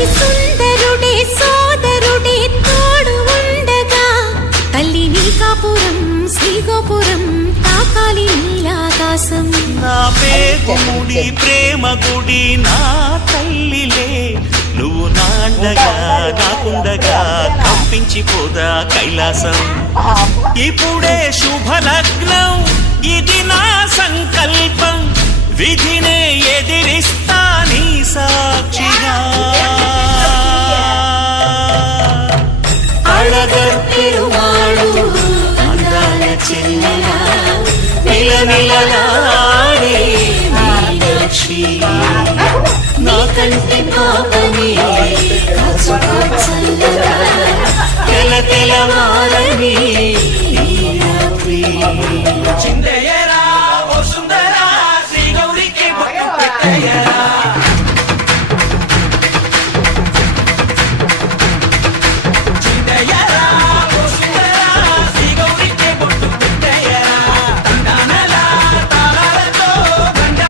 అతి సుందరుడే సోదరుడే తోడు ఉండగా తల్లి నీ కాపురం శ్రీగోపురం తాకాలి నీలాకాశం. నా పేగుముడి ప్రేమ గుడి నా తల్లిలే, నువ్వు నాండగా నాకుండగా కంపించిపోదా కైలాసం. ఇప్పుడే శుభలగ్నం ఇది నా సంకల్పం, విధినే ఎదిరిస్తా నీ సాక్షిగా. అళగర్ పెరుమాళు అందాల చెల్లెలా నిలనిలలాడే మీనాక్షి, నా కంటి పాపని